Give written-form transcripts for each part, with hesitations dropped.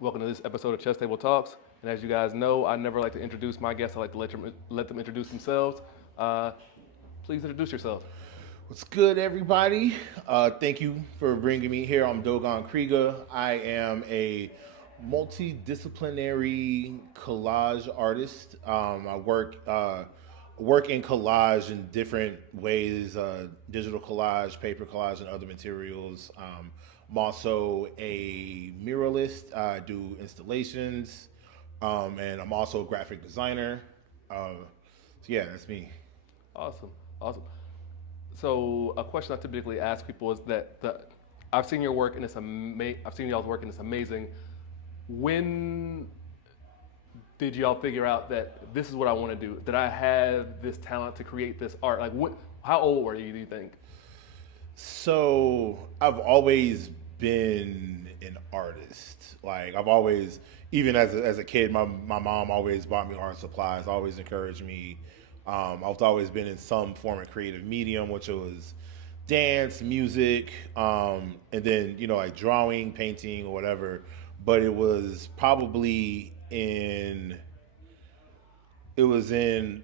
Welcome to this episode of Chess Table Talks. And as you guys know, I never like to introduce my guests. I like to let them introduce themselves. Uh, Please introduce yourself. What's good, everybody? Thank you for bringing me here. I'm Dogon Krigga. I am a multidisciplinary collage artist. I work in collage in different ways: digital collage, paper collage, and other materials. I'm also a muralist. I do installations, and I'm also a graphic designer. So yeah, that's me. Awesome, awesome. So a question I typically ask people is I've seen your work and I've seen y'all's work and it's amazing. When did y'all figure out that this is what I want to do? That I have this talent to create this art? Like what? How old were you? Do you think? So I've always been an artist. Like I've always, even as a kid, my mom always bought me art supplies. Always encouraged me. I've always been in some form of creative medium, which was dance, music, and then like drawing, painting, or whatever. But it was in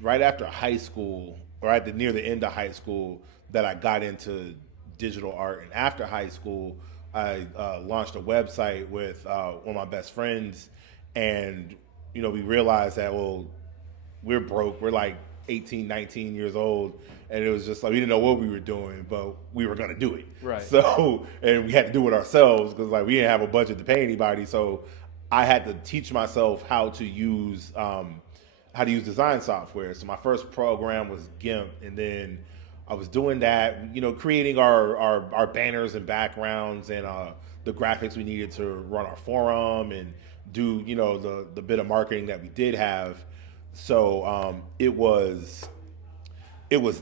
right after high school, or near the end of high school, that I got into digital art. And after high school, I launched a website with one of my best friends, and we realized that we're broke. We're like 18, 19 years old. And it was just like, we didn't know what we were doing, but we were going to do it. Right. So, and we had to do it ourselves because like we didn't have a budget to pay anybody. So I had to teach myself how to use design software. So my first program was GIMP, and then I was doing that, creating our banners and backgrounds and the graphics we needed to run our forum and do, the bit of marketing that we did have. So it was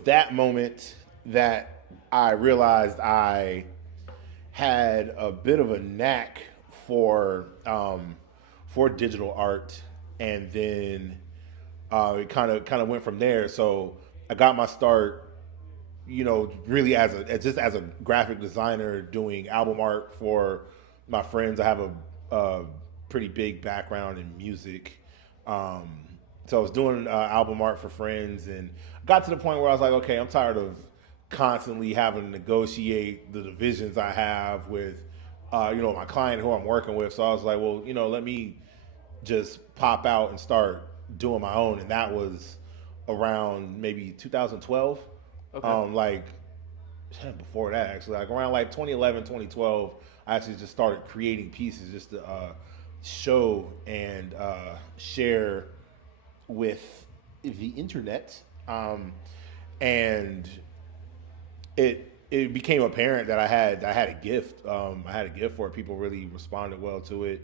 that moment that I realized I had a bit of a knack for digital art, and then it kind of went from there. So I got my start, really as a graphic designer doing album art for my friends. I have a pretty big background in music. Um, so I was doing album art for friends, and got to the point where I was like, okay, I'm tired of constantly having to negotiate the divisions I have with, my client who I'm working with. So I was like, well, let me just pop out and start doing my own, and that was around maybe 2012. Okay. Like before that, actually, like around like 2011, 2012, I actually just started creating pieces just to show and share with the internet. And it became apparent that I had a gift. I had a gift for it. People really responded well to it,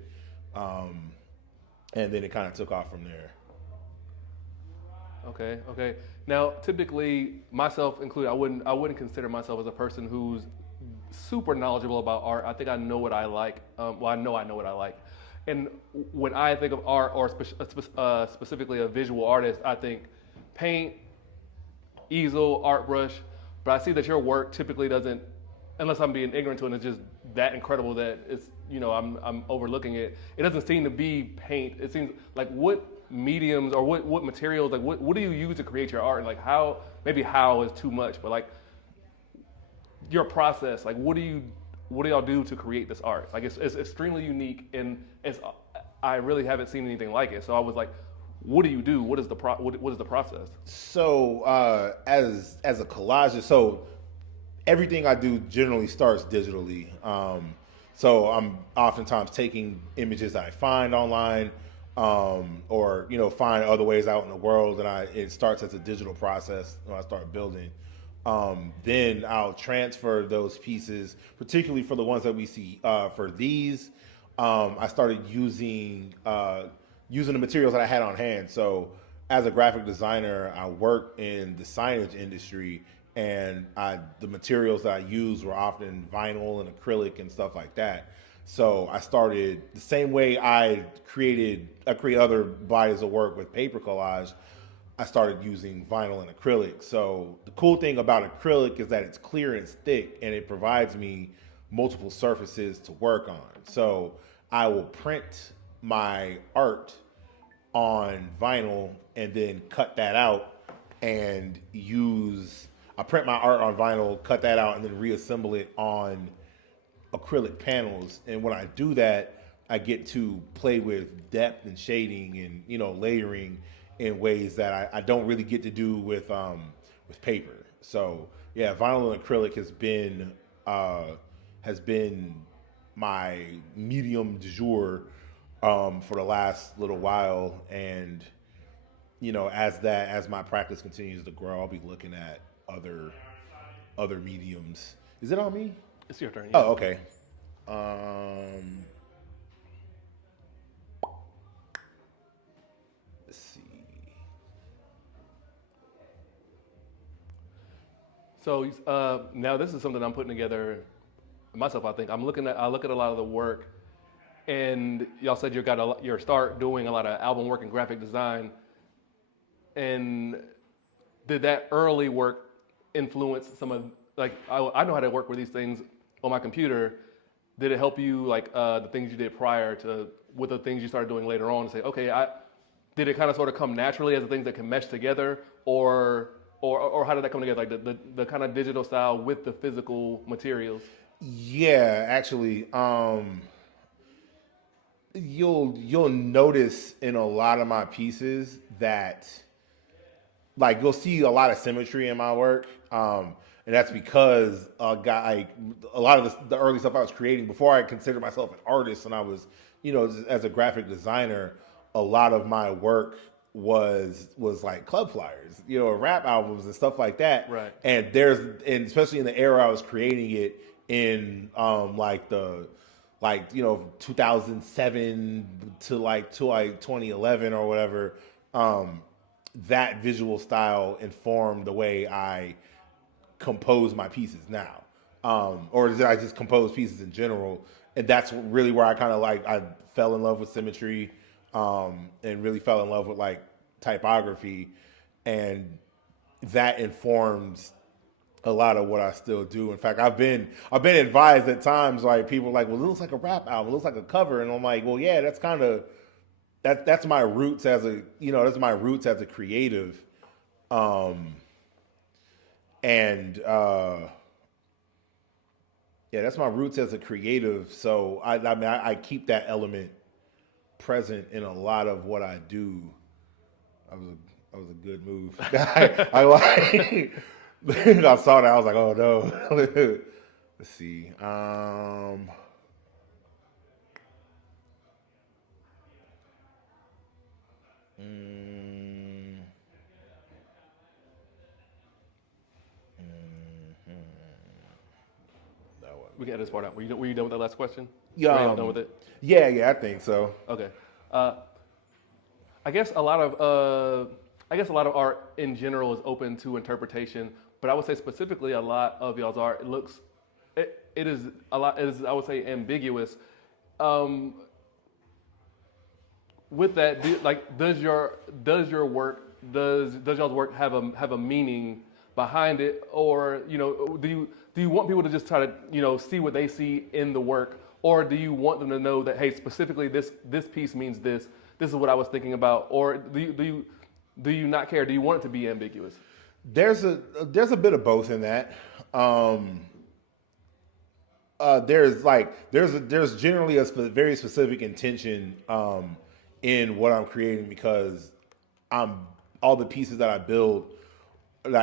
and then it kind of took off from there. Okay, okay. Now, typically, myself included, I wouldn't consider myself as a person who's super knowledgeable about art. I think I know what I like. I know what I like. And when I think of art, or specifically a visual artist, I think paint, easel, art brush. But I see that your work typically doesn't, unless I'm being ignorant to it, and it's just that incredible that I'm overlooking it. It doesn't seem to be paint. It seems like what mediums or what materials, like what do you use to create your art? And like how, maybe how is too much, but like your process, like what do y'all do to create this art? Like it's extremely unique, and I really haven't seen anything like it. So I was like, what do you do? What is the process? So as a collagist, so everything I do generally starts digitally. So I'm oftentimes taking images that I find online, or find other ways out in the world, and it starts as a digital process when I start building. Then I'll transfer those pieces, particularly for the ones that we see. For these, I started using the materials that I had on hand. So as a graphic designer, I work in the signage industry, and the materials that I used were often vinyl and acrylic and stuff like that. So I started the same way I create other bodies of work with paper collage. I started using vinyl and acrylic. So the cool thing about acrylic is that it's clear and it's thick, and it provides me multiple surfaces to work on. So I will print my art on vinyl and then cut that out and I print my art on vinyl, cut that out, and then reassemble it on acrylic panels. And when I do that, I get to play with depth and shading and layering in ways that I don't really get to do with paper. So yeah, vinyl and acrylic has been my medium du jour for the last little while. And as my practice continues to grow, I'll be looking at other mediums. Is it on me? It's your turn. Yeah. Oh, okay. Let's see. So now this is something I'm putting together myself. I think I look at a lot of the work, and y'all said you're start doing a lot of album work and graphic design. And did that early work influence some of I know how to work with these things on my computer. Did it help you the things you did prior to with the things you started doing later on to say, okay, did it kind of sort of come naturally as the things that can mesh together, or how did that come together, like the kind of digital style with the physical materials? Yeah, actually, you'll notice in a lot of my pieces that you'll see a lot of symmetry in my work, and that's because a lot of the early stuff I was creating before I considered myself an artist, and I was as a graphic designer, a lot of my work was like club flyers, rap albums and stuff like that. Right. And especially in the era I was creating it in, 2007 to 2011 or whatever. That visual style informed the way I compose my pieces now, or I just compose pieces in general, and that's really where I kind of I fell in love with symmetry, and really fell in love with typography, and that informs a lot of what I still do. In fact, I've been advised at times, people are like, well, it looks like a rap album, it looks like a cover, and I'm like, well, yeah, that's kind of that's my roots as a creative, and yeah, that's my roots as a creative. So I keep that element present in a lot of what I do. That was a good move. I saw that. I was like, oh no. Let's see. We can edit this part out. Were you done with that last question? Yeah. Are you done with it? Yeah, I think so. Okay. I guess a lot of art in general is open to interpretation, but I would say specifically a lot of y'all's art it is I would say ambiguous. With that, does y'all's work have a meaning behind it, or do you want people to just try to see what they see in the work, or do you want them to know that, hey, specifically this piece means this is what I was thinking about, or do you not care? Do you want it to be ambiguous? There's a bit of both in that. There's generally a very specific intention in what I'm creating, because all the pieces that I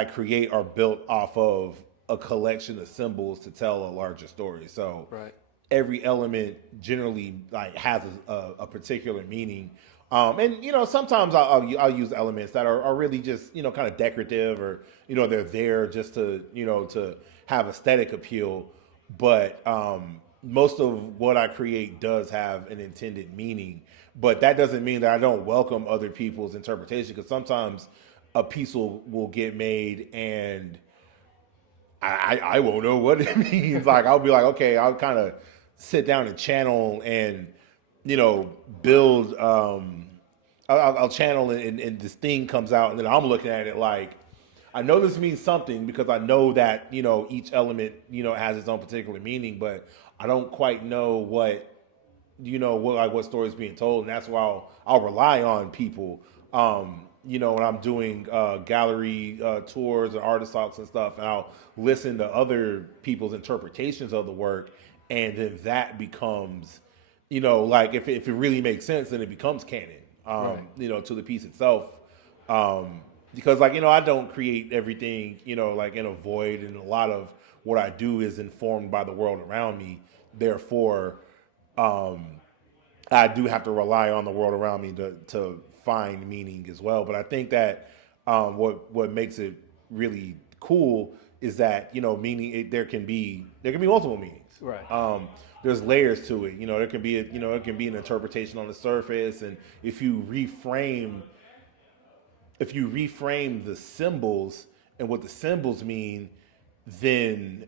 create are built off of a collection of symbols to tell a larger story. So right. Every element generally has a particular meaning. And sometimes I'll use elements that are really just kind of decorative, or they're there just to to have aesthetic appeal. But most of what I create does have an intended meaning. But that doesn't mean that I don't welcome other people's interpretation, because sometimes a piece will get made and I won't know what it means. I'll be like, okay, I'll kind of sit down and channel and build. I'll channel and this thing comes out, and then I'm looking at it like, I know this means something, because I know that each element has its own particular meaning, but I don't quite know what what stories being told, and that's why I'll rely on people. When I'm doing gallery tours and artist talks and stuff, and I'll listen to other people's interpretations of the work, and then that becomes, like if it really makes sense, then it becomes canon. Right. To the piece itself. Because I don't create everything, like in a void, and a lot of what I do is informed by the world around me. Therefore, um, I do have to rely on the world around me to find meaning as well. But I think that what makes it really cool is that meaning there can be multiple meanings. Right. There's layers to it. There can be it can be an interpretation on the surface, and if you reframe the symbols and what the symbols mean, then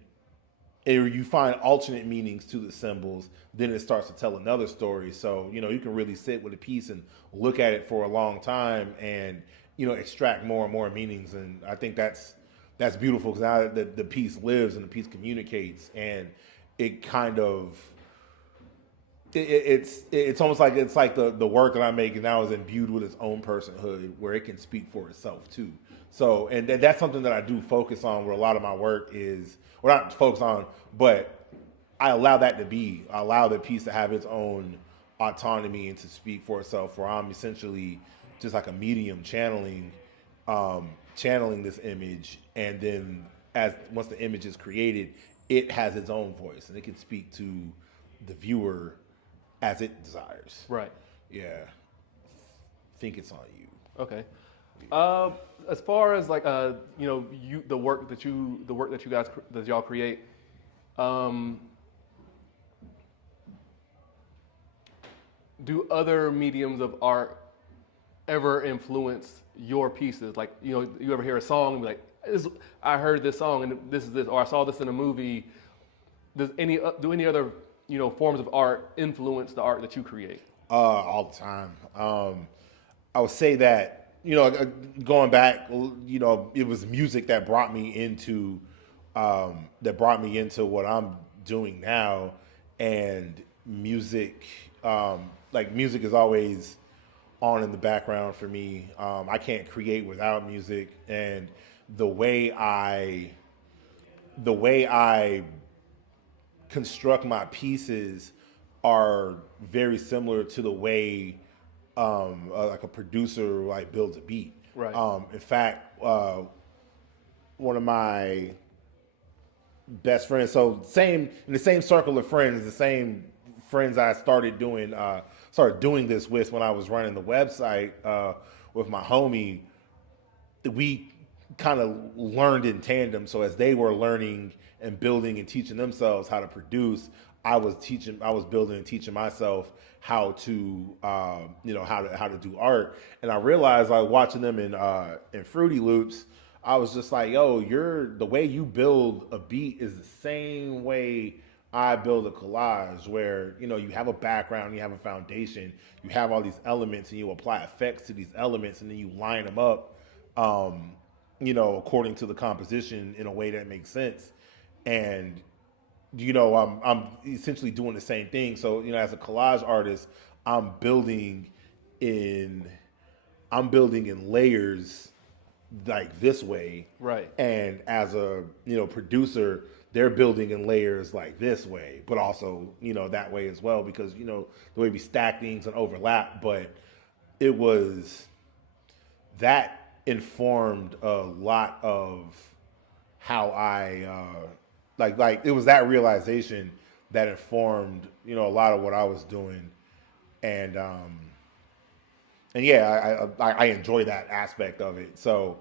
or you find alternate meanings to the symbols, then it starts to tell another story. So, you can really sit with a piece and look at it for a long time and, extract more and more meanings. And I think that's beautiful because now the piece lives and the piece communicates, and it kind of, it's almost like the work that I'm making now is imbued with its own personhood where it can speak for itself too. So and that's something that I do focus on where a lot of my work is, or not focus on, but I allow that to be. I allow the piece to have its own autonomy and to speak for itself, where I'm essentially just like a medium channeling this image, and then once the image is created, it has its own voice and it can speak to the viewer as it desires. Right. Yeah. I think it's on you. Okay. As far as like the work that you guys that y'all create, do other mediums of art ever influence your pieces? Like you ever hear a song and be like, I heard this song and this is this, or I saw this in a movie. Do any other forms of art influence the art that you create? All the time. I would say that going back, it was music that brought me into what I'm doing now, and music. Music is always on in the background for me. I can't create without music, and the way I construct my pieces are very similar to the way like a producer like builds a beat. Right. In fact, one of my best friends, so same in the same circle of friends, the same friends I started doing this with when I was running the website with my homie. We kind of learned in tandem. So as they were learning and building and teaching themselves how to produce, I was building and teaching myself how to, how to do art. And I realized, like watching them in Fruity Loops, I was just like, yo, the way you build a beat is the same way I build a collage, where you have a background, you have a foundation, you have all these elements, and you apply effects to these elements, and then you line them up, according to the composition in a way that makes sense. And I'm essentially doing the same thing. So as a collage artist, I'm building in layers like this way, Right. and as a producer, they're building in layers like this way, but also that way as well, because the way we stack things and overlap. But it was that informed a lot of how I like it was that realization that informed a lot of what I was doing. And yeah, I enjoy that aspect of it. So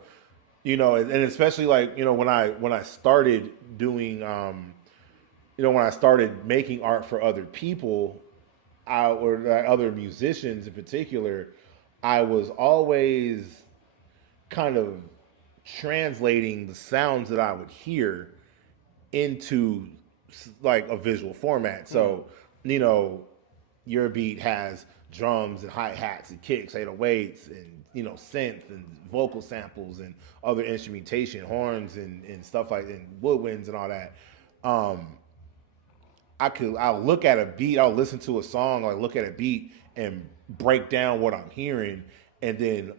and especially like when I started doing when I started making art for other people, or other musicians in particular, I was always kind of translating the sounds that I would hear into like a visual format. So, your beat has drums and hi-hats and kicks, 808s, and synth and vocal samples and other instrumentation, horns and stuff like, and woodwinds and all that. I'll look at a beat, I'll listen to a song, like look at a beat and break down what I'm hearing, and then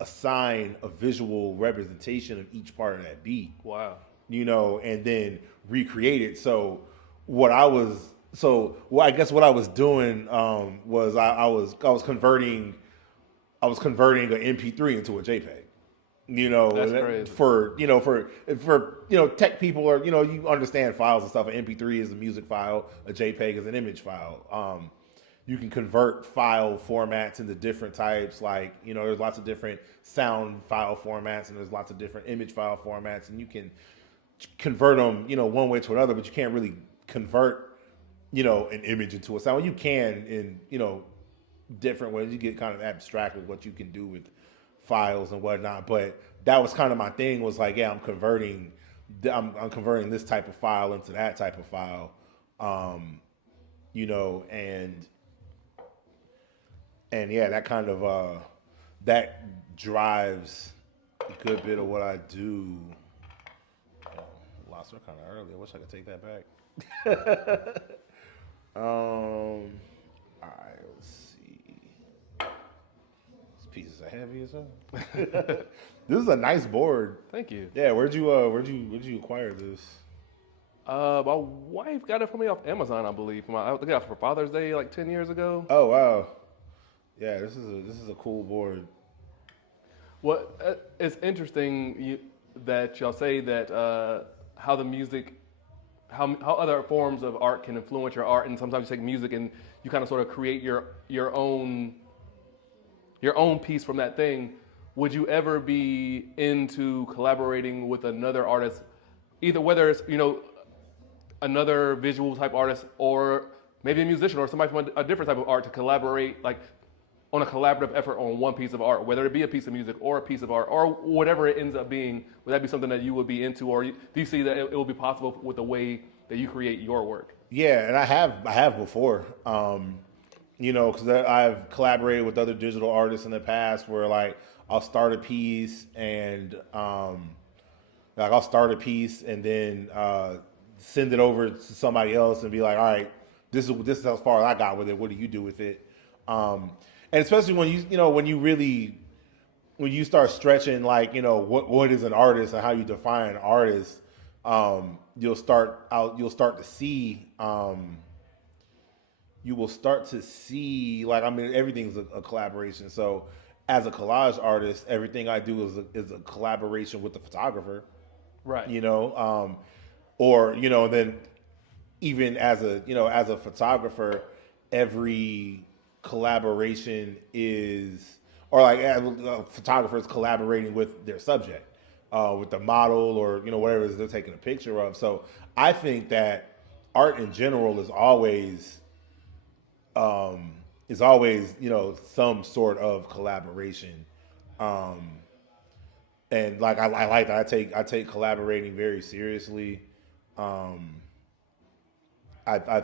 assign a visual representation of each part of that beat. Wow. And then recreate it. I guess what I was doing was I was converting an MP3 into a JPEG. That's crazy. For tech people, or you understand files and stuff. An MP3 is a music file, a JPEG is an image file. You can convert file formats into different types. Like, there's lots of different sound file formats, and there's lots of different image file formats, and you can convert them, one way to another, but you can't really convert, an image into a sound. You can in, different ways. You get kind of abstract with what you can do with files and whatnot. But that was kind of my thing, was like, yeah, I'm converting this type of file into that type of file, and yeah, that kind of that drives a good bit of what I do. Lost her kind of early. I wish I could take that back. All right, let's see. This piece is heavy as hell. This is a nice board. Thank you. Yeah, where'd you acquire this? My wife got it for me off Amazon, I believe. I got it for Father's Day like 10 years ago. Oh wow. Yeah, this is a cool board. Well, it's interesting that y'all say that how the music, how other forms of art can influence your art, and sometimes you take music and you kind of sort of create your own piece from that thing. Would you ever be into collaborating with another artist, either whether it's another visual type artist or maybe a musician or somebody from a different type of art, to collaborate like on a collaborative effort on one piece of art, whether it be a piece of music or a piece of art or whatever it ends up being? Would that be something that you would be into, or do you see that it will be possible with the way that you create your work? Yeah, and I have before, because I've collaborated with other digital artists in the past, where like I'll start a piece and then send it over to somebody else and be like, all right, this is how far I got with it. What do you do with it? And especially when you start stretching, like, what is an artist and how you define an artist, you will start to see, like, I mean, everything's a collaboration. So as a collage artist, everything I do is a collaboration with the photographer. Right. Then even as a photographer, every collaboration or like a photographer is collaborating with their subject, with the model or whatever it is they're taking a picture of. So I think that art in general is always some sort of collaboration, and like I like that. I take collaborating very seriously. I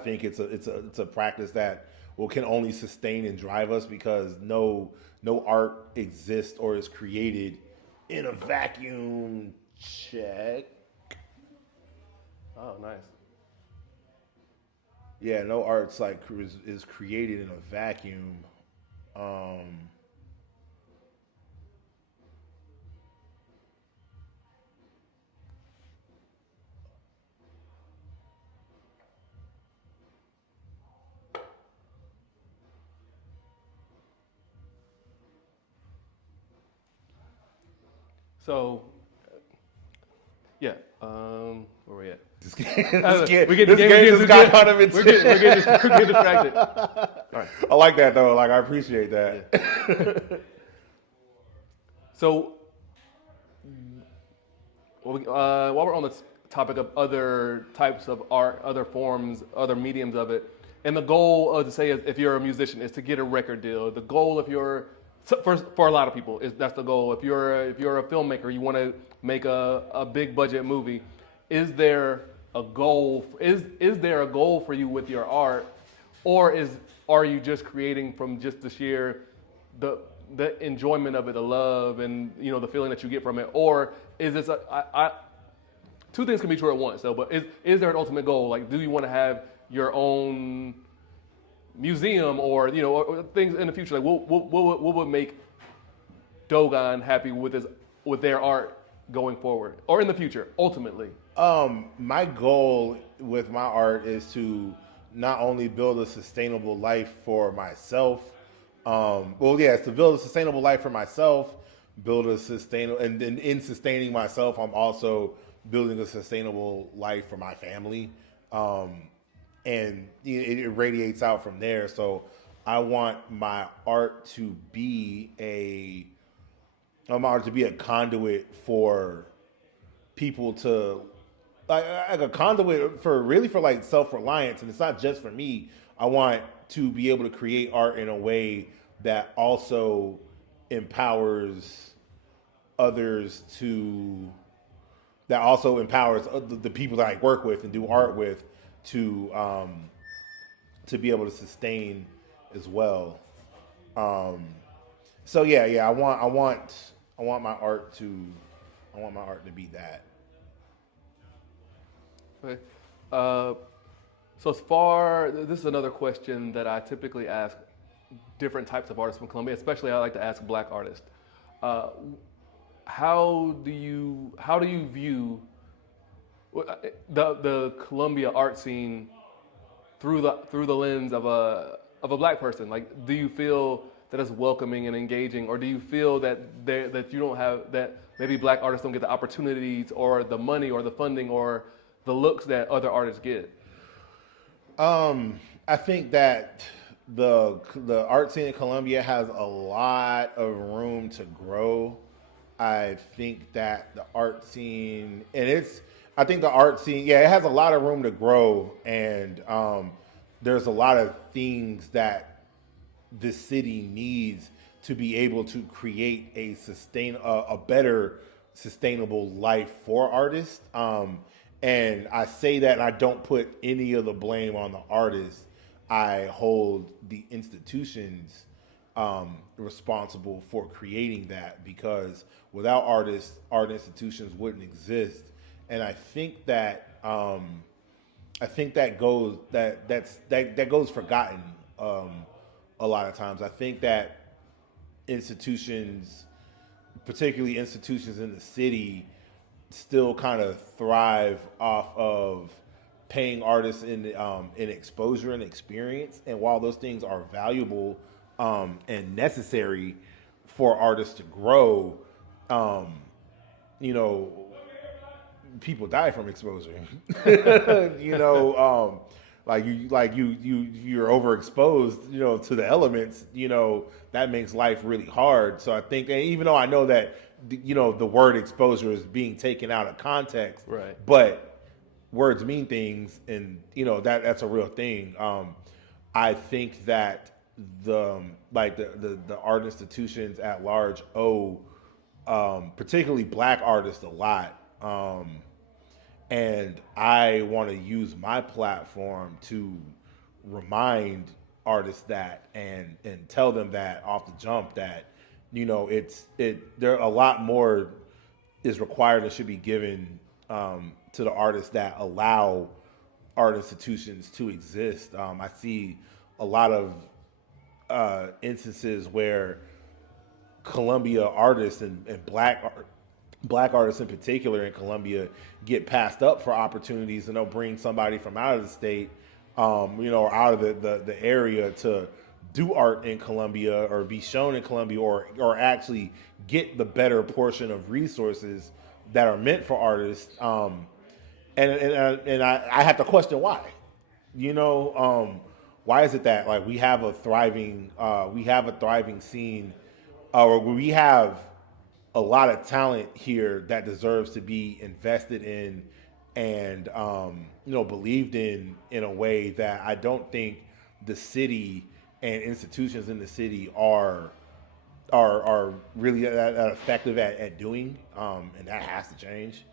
think it's a practice that can only sustain and drive us, because no art exists or is created in a vacuum. Check. Oh, nice. Yeah, no art's like is created in a vacuum. So, yeah, where we at? This game just got kind of intense. We're getting distracted. All right. I like that though. Like, I appreciate that. Yeah. So, while we're on the topic of other types of art, other forms, other mediums of it, and the goal of, to say, if you're a musician, is to get a record deal. The goal, if you're for a lot of people, that's the goal. If you're a filmmaker, you want to make a big budget movie. Is there a goal? Is there a goal for you with your art, or are you just creating from just the sheer the enjoyment of it, the love, and the feeling that you get from it, or is this two things can be true at once though? But is there an ultimate goal? Like, do you want to have your own museum or or things in the future? Like what would make Dogon happy with their art going forward or in the future ultimately? My goal with my art is to not only build a sustainable life for myself. Well, yeah, it's to build a sustainable life for myself, build a sustainable, and then in sustaining myself, I'm also building a sustainable life for my family. Um, and it radiates out from there. So I want my art to be a conduit for people to like a conduit for really for like self-reliance, and it's not just for me. I want to be able to create art in a way that also empowers others to that also empowers the people that I work with and do art with to be able to sustain as well. Um, so yeah, I want my art to be that. Okay. Uh, so as far, this is another question that I typically ask different types of artists from Colombia, especially I like to ask black artists. Uh, how do you view the Colombia art scene through the lens of a black person? Like, do you feel that it's welcoming and engaging, or do you feel that you don't have that maybe black artists don't get the opportunities or the money or the funding or the looks that other artists get? I think that the art scene in Colombia has a lot of room to grow. I think that the art scene, I think the art scene, yeah, it has a lot of room to grow, and there's a lot of things that the city needs to be able to create a better sustainable life for artists. And I say that, and I don't put any of the blame on the artists. I hold the institutions responsible for creating that, because without artists, art institutions wouldn't exist. And I think that goes forgotten a lot of times. I think that institutions, particularly institutions in the city, still kind of thrive off of paying artists in exposure and experience. And while those things are valuable and necessary for artists to grow, um, you know, people die from exposure. You're overexposed, to the elements. That makes life really hard. So I think, and even though I know that, the word exposure is being taken out of context, Right. but words mean things, and that's a real thing. I think that the art institutions at large owe, particularly black artists, a lot. And I want to use my platform to remind artists that, and tell them that off the jump, that there a lot more is required and should be given to the artists that allow art institutions to exist. I see a lot of instances where Columbia artists and black artists in particular in Colombia get passed up for opportunities, and they'll bring somebody from out of the state, or out of the area to do art in Colombia or be shown in Colombia, or actually get the better portion of resources that are meant for artists. And I have to question why. You know, why is it that, like, we have a thriving scene, or we have a lot of talent here that deserves to be invested in, and believed in a way that I don't think the city and institutions in the city are really that effective at doing, and that has to change.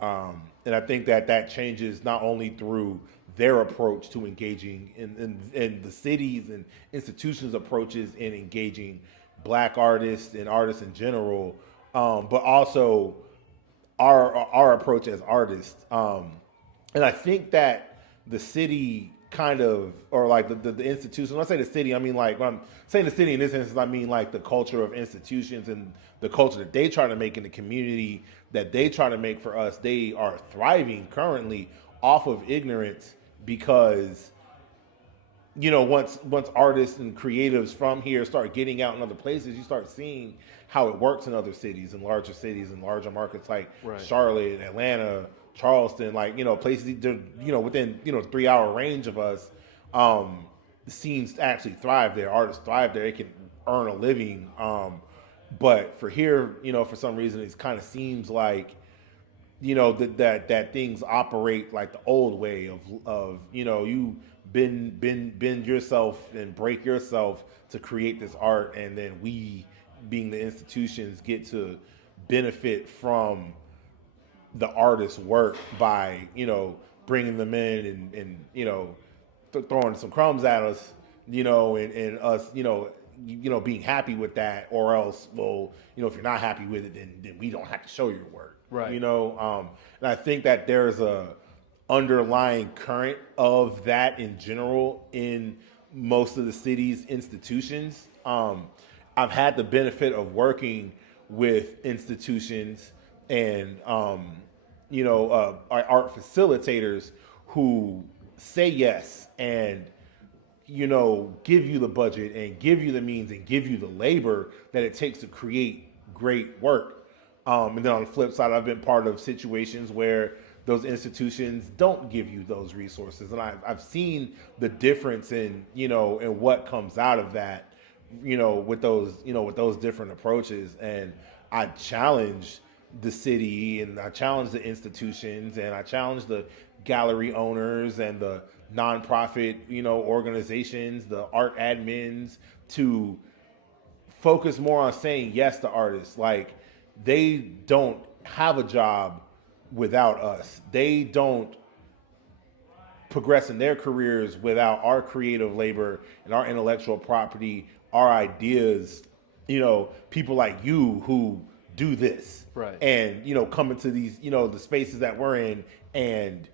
And I think that changes not only through their approach to engaging in the cities and institutions' approaches in engaging black artists and artists in general, but also our approach as artists. And I think that the city kind of, or like the institution. When I say the city, I mean like when I'm saying the city in this instance, I mean like the culture of institutions and the culture that they try to make in the community that they try to make for us. They are thriving currently off of ignorance because once artists and creatives from here start getting out in other places, you start seeing how it works in other cities and larger markets like Right. Charlotte, Atlanta, Charleston, like places within 3 hour range of us. The scenes actually thrive there. Artists thrive there. They can earn a living. But for here, for some reason, it kind of seems like that things operate like the old way of you bend yourself and break yourself to create this art, and then we, being the institutions, get to benefit from the artist's work by bringing them in and throwing some crumbs at us, and us being happy with that, or else, well, if you're not happy with it, then we don't have to show your work. Right. And I think that there's a underlying current of that in general in most of the city's institutions. I've had the benefit of working with institutions and art facilitators who say yes and give you the budget and give you the means and give you the labor that it takes to create great work. And then on the flip side, I've been part of situations where those institutions don't give you those resources, and I've seen the difference in in what comes out of that, with those different approaches. And I challenge the city, and I challenge the institutions, and I challenge the gallery owners and the nonprofit organizations, the art admins, to focus more on saying yes to artists. Like, they don't have a job without us. They don't progress in their careers without our creative labor and our intellectual property, our ideas, people like you who do this. Right. And, come into these, the spaces that we're in, and,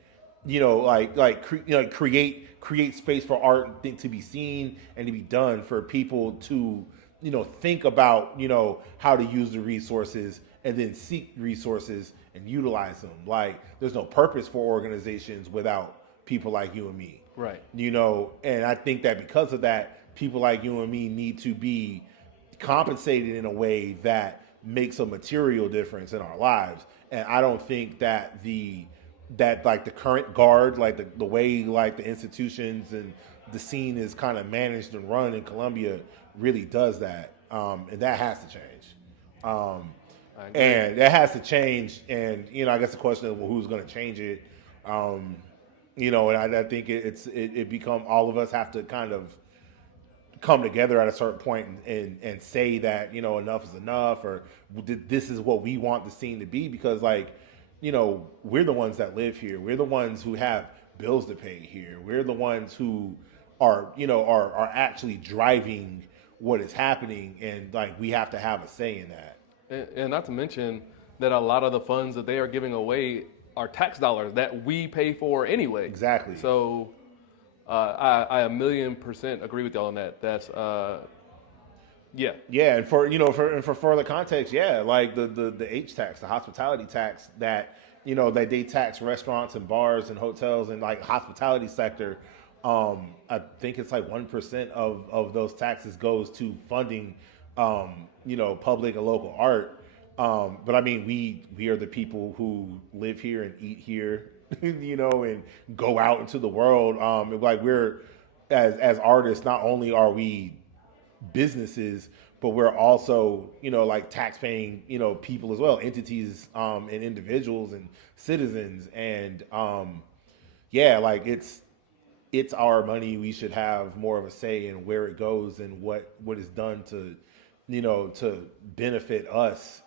create space for art to be seen and to be done, for people to, think about, how to use the resources and then seek resources and utilize them. Like, there's no purpose for organizations without people like you and me. Right. And I think that because of that, people like you and me need to be compensated in a way that makes a material difference in our lives. And I don't think that the current guard, like the way like the institutions and the scene is kind of managed and run in Columbia, really does that. And that has to change. And that has to change. And, I guess the question is, well, who's going to change it? And I think it become, all of us have to kind of come together at a certain point and say that, enough is enough, or this is what we want the scene to be. Because, like, we're the ones that live here. We're the ones who have bills to pay here. We're the ones who are actually driving what is happening. And, like, we have to have a say in that. And not to mention that a lot of the funds that they are giving away are tax dollars that we pay for anyway. Exactly. So I 1,000,000% agree with y'all on that. That's yeah. Yeah, and for further context, yeah, like the H tax, the hospitality tax that that they tax restaurants and bars and hotels and like hospitality sector. I think it's like 1% of those taxes goes to funding public and local art. But I mean, we are the people who live here and eat here, and go out into the world. Like, we're, as artists, not only are we businesses, but we're also, like, tax-paying, people as well, entities, and individuals and citizens. And yeah, like, it's our money. We should have more of a say in where it goes and what is done to, to benefit us.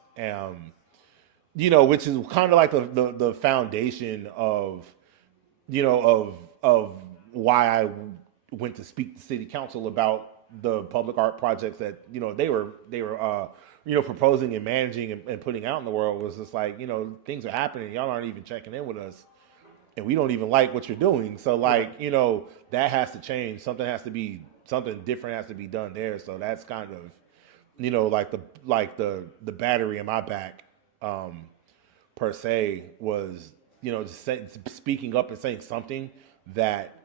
Which is kind of like the foundation of, of why I went to speak to city council about the public art projects that, they were proposing and managing and putting out in the world. Was just like, things are happening. Y'all aren't even checking in with us. and we don't even like what you're doing. So like, Right. you know, that has to change. Something different has to be done there. So that's kind of, you know, like the battery in my back, um, per se was, you know, speaking up and saying something that,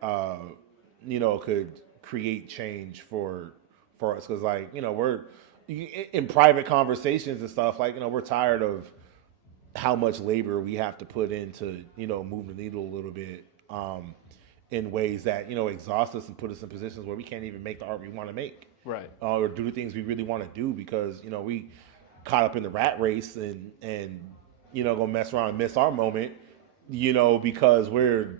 you know, could create change for us. Because like, you know, we're in private conversations and stuff, like, you know, we're tired of how much labor we have to put into, you know, move the needle a little bit, in ways that, you know, exhaust us and put us in positions where we can't even make the art we want to make, Right. or do the things we really want to do, because, you know, we caught up in the rat race, and you know, gonna mess around and miss our moment, you know, because we're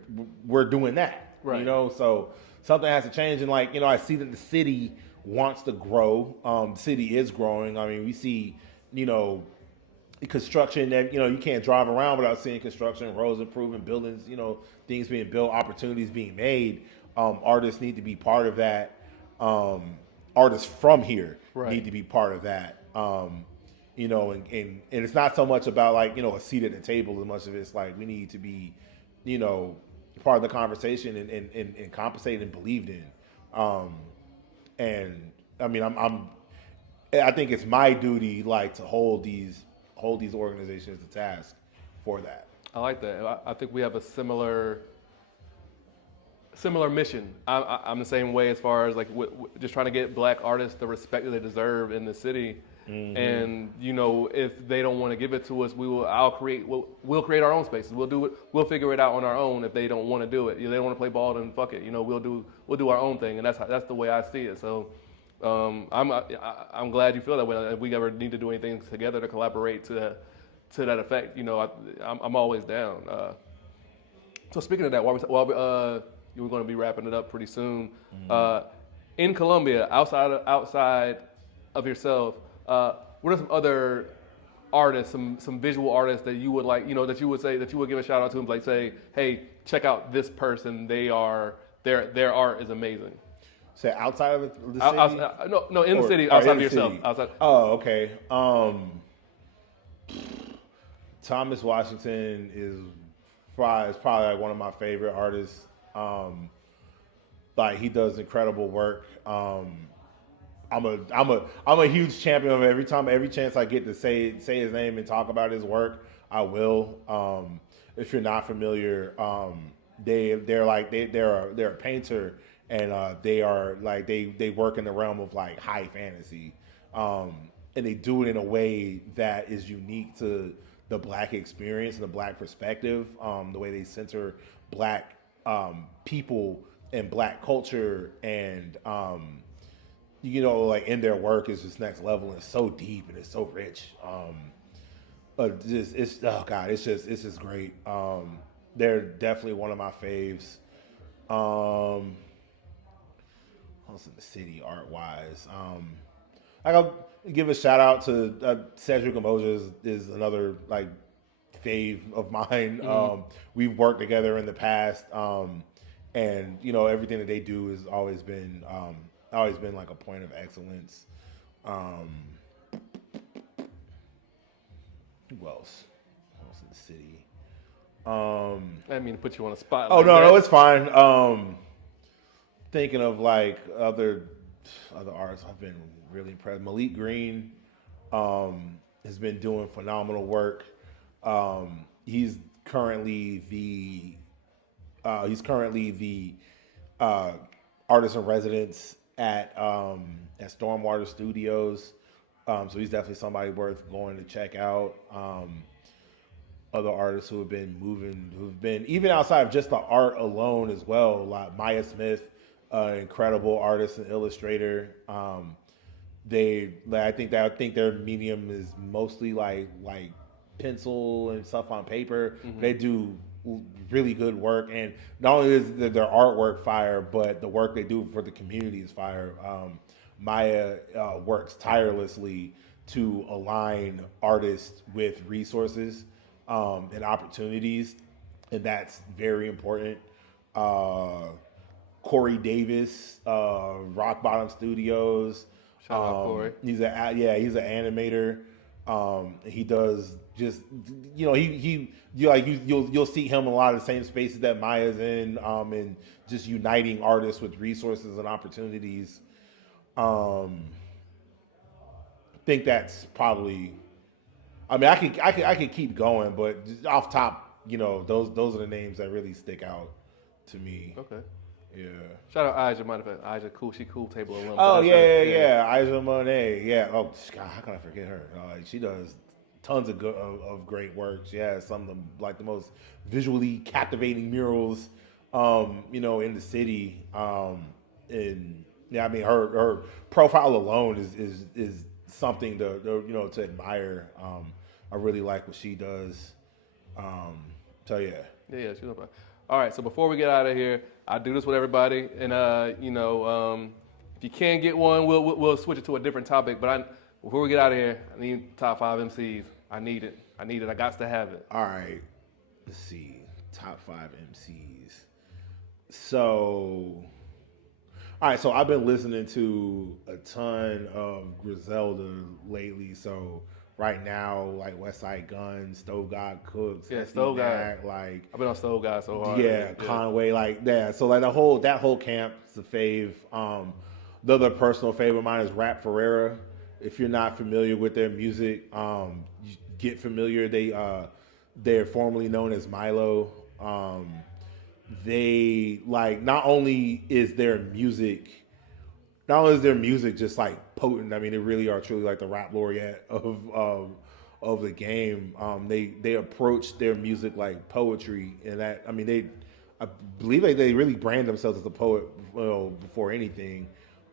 doing that, you Right. know. So something has to change. And like, you know, I see that the city wants to grow. The city is growing. I mean, we see, you know, construction that, you know, you can't drive around without seeing construction, roads improving, buildings, you know, things being built, opportunities being made. Artists need to be part of that. um, Artists from here Right. need to be part of that. You know, and it's not so much about like, you know, a seat at the table, as much of it's like we need to be, you know, part of the conversation, and compensated and believed in. um, and I mean, I think it's my duty, like, to hold these organizations to task for that. I like that. I think we have a similar mission. I'm the same way as far as like just trying to get black artists the respect that they deserve in the city. Mm-hmm. And you know, if they don't want to give it to us, we'll create our own spaces. We'll do it. We'll figure it out on our own. If they don't want to do it, if they don't want to play ball, then fuck it. You know, we'll do our own thing, and that's the way I see it. So. I'm glad you feel that way. If we ever need to do anything together to collaborate to that effect, you know, I'm always down. So speaking of that, you were going to be wrapping it up pretty soon. Uh, in Colombia, outside of yourself, what are some other artists, some visual artists that you would like, you know, that you would say that you would give a shout out to, and like say, hey, check out this person. Their art is amazing. Say outside of the city, No, in the city, or outside in of the yourself, city. outside. Oh, okay. Thomas Washington is probably like one of my favorite artists. Like, he does incredible work. I'm a huge champion of it. Every chance I get to say his name and talk about his work, I will. If you're not familiar, they're a painter, and they work in the realm of like high fantasy, and they do it in a way that is unique to the black experience and the black perspective. The way they center black, people and black culture, and you know, like, in their work is just next level, and it's so deep and it's so rich. Just it's oh god, it's just great. They're definitely one of my faves. Um, also in the city art wise. I'll give a shout out to Cedric Emoja is another like fave of mine. Mm-hmm. We've worked together in the past, and you know, everything that they do has always been like a point of excellence. Um, who else? Who else in the city? I didn't mean to put you on a spot Oh, like no, no, that. it's fine. Thinking of like other artists, I've been really impressed. Malik Green, has been doing phenomenal work. He's currently the uh, artist in residence at Stormwater Studios. So he's definitely somebody worth going to check out. Other artists who've been even outside of just the art alone as well. Like Maya Smith, incredible artist and illustrator. I think their medium is mostly like pencil and stuff on paper. Mm-hmm. They do really good work, and not only is their artwork fire, but the work they do for the community is fire. Maya works tirelessly to align artists with resources, and opportunities, and that's very important. Uh, Corey Davis, Rock Bottom Studios. Shout out Corey. He's an animator. He does just, you'll see him in a lot of the same spaces that Maya's in, and just uniting artists with resources and opportunities. Um, think that's probably. I mean, I could keep going, but just off top, those are the names that really stick out to me. Okay. Yeah. Shout out Aja, matter of fact. Aja, cool. She cool table alum. Oh So yeah. Isa Monet. Yeah. Oh God, how can I forget her? She does tons of of great work. She has some of the most visually captivating murals, in the city. And yeah, I mean her profile alone is something to admire. I really like what she does. So yeah. Yeah, she's up. All right, so before we get out of here, I do this with everybody, and if you can't get one, we'll switch it to a different topic. But before we get out of here, I need top 5 MCs. I need it. I got to have it. All right. Let's see. Top 5 MCs. So, all right. So I've been listening to a ton of Griselda lately. So right now, like West Side Gun, Stove God Cooks, Yeah, Stove God. like I've been on Stove God so hard. yeah, Conway, like that. So like that whole camp's the fave. The other personal favorite of mine is Rap Ferreira. If you're not familiar with their music, you get familiar. They're formerly known as Milo. They like not only is their music just like potent. I mean, they really are truly like the rap laureate of the game. They approach their music like poetry, and that I mean I believe they really brand themselves as a poet before anything.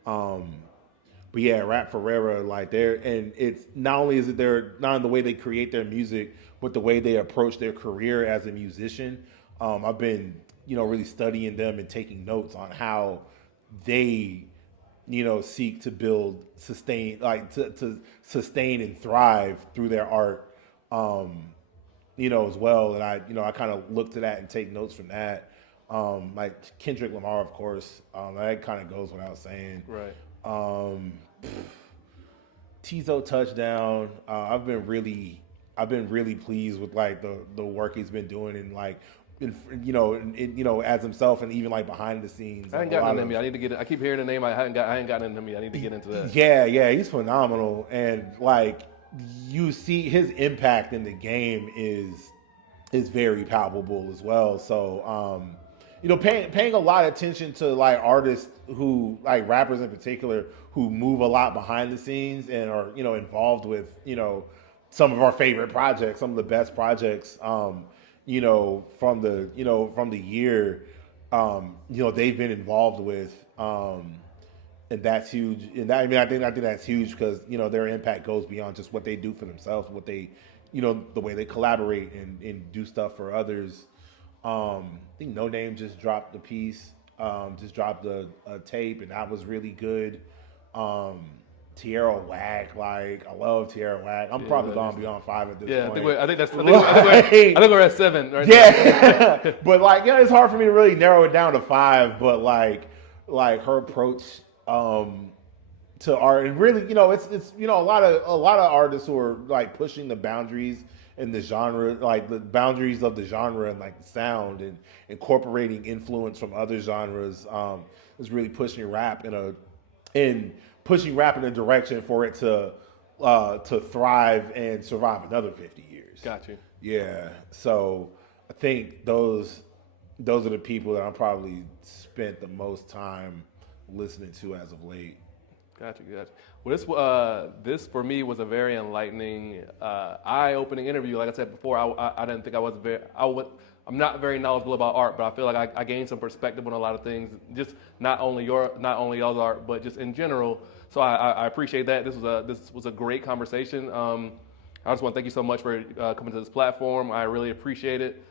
But yeah, Rap Ferreira, like it's not only is it not in the way they create their music, but the way they approach their career as a musician. I've been really studying them and taking notes on how they seek to sustain and thrive through their art, as well. And I kind of look to that and take notes from that. Like Kendrick Lamar, of course, that kind of goes without saying. Right. Tizo Touchdown. I've been really pleased with like the work he's been doing and like as himself and even like behind the scenes. I ain't gotten into me. I need to get it. I keep hearing the name. I ain't gotten into me. I need to get into that. Yeah, he's phenomenal, and like you see his impact in the game is very palpable as well. So paying a lot of attention to like artists who like rappers in particular who move a lot behind the scenes and are involved with some of our favorite projects, some of the best projects. From the year, they've been involved with, and that's huge. And I think that's huge because their impact goes beyond just what they do for themselves, what they, the way they collaborate and do stuff for others. I think No Name just dropped a piece, just dropped a tape, and that was really good. Tierra Whack, like I love Tierra Whack. I'm probably going beyond 5 at this point. I think we're at 7 right now. But like it's hard for me to really narrow it down to 5. But like her approach to art and really it's a lot of artists who are like pushing the boundaries in the genre, like the boundaries of the genre and like the sound and incorporating influence from other genres is really pushing rap in a direction for it to thrive and survive another 50 years. Got you. Yeah. So I think those are the people that I'm probably spent the most time listening to as of late. Gotcha. Well, this for me was a very enlightening, eye-opening interview. Like I said before, I didn't think I'm not very knowledgeable about art, but I feel like I gained some perspective on a lot of things. Just not only y'all's art, but just in general. So I appreciate that. This was a great conversation. I just want to thank you so much for coming to this platform. I really appreciate it.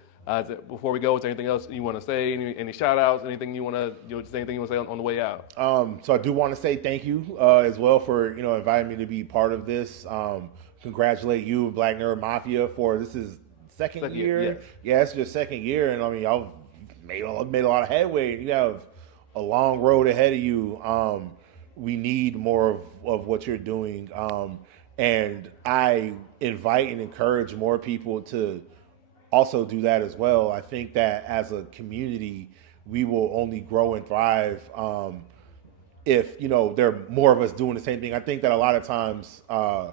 Before we go, is there anything else you want to say? Any shout outs? Anything you want to say on the way out? So I do want to say thank you as well for inviting me to be part of this. Congratulate you, Black Nerd Mafia, for this is second year. Yes. Yeah, it's your second year, and I mean y'all made a lot of headway. You have a long road ahead of you. We need more of what you're doing. And I invite and encourage more people to also do that as well. I think that as a community, we will only grow and thrive if there are more of us doing the same thing. I think that a lot of times, I'm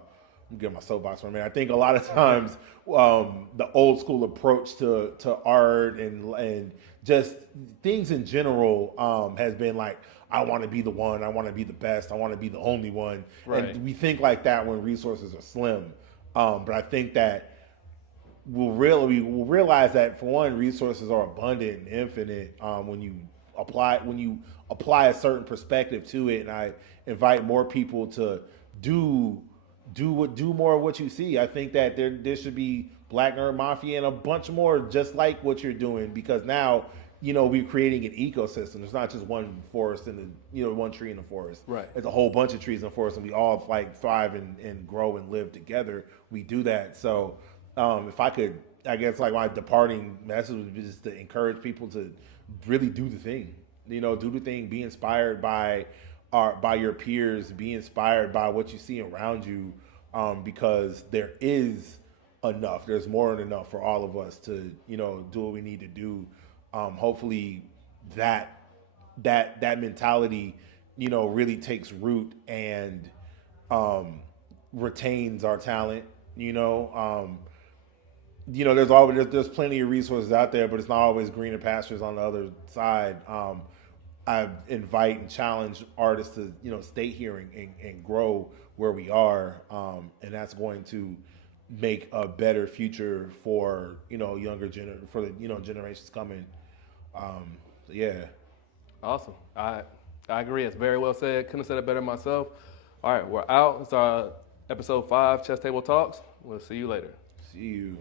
getting my soapbox for a minute. I think a lot of times the old school approach to art and just things in general has been like, I want to be the one, I want to be the best, I want to be the only one, Right. and we think like that when resources are slim. But I think that we'll realize that, for one, resources are abundant and infinite when you apply a certain perspective to it. And I invite more people to do do more of what you see. I think that there should be Black Nerd Mafia and a bunch more just like what you're doing, because now we're creating an ecosystem. It's not just one forest in the one tree in the forest. Right. It's a whole bunch of trees in the forest, and we all like thrive and grow and live together. We do that. So if I could, I guess like my departing message would be just to encourage people to really do the thing. Do the thing. Be inspired by your peers. Be inspired by what you see around you, because there is enough. There's more than enough for all of us to do what we need to do. Hopefully, that mentality really takes root and retains our talent. There's plenty of resources out there, but it's not always greener pastures on the other side. I invite and challenge artists to stay here and grow where we are, and that's going to make a better future for for the generations coming. So yeah. Awesome. I agree. It's very well said. Couldn't have said it better myself. All right, we're out. It's our episode 5, Chess Table Talks. We'll see you later. See you.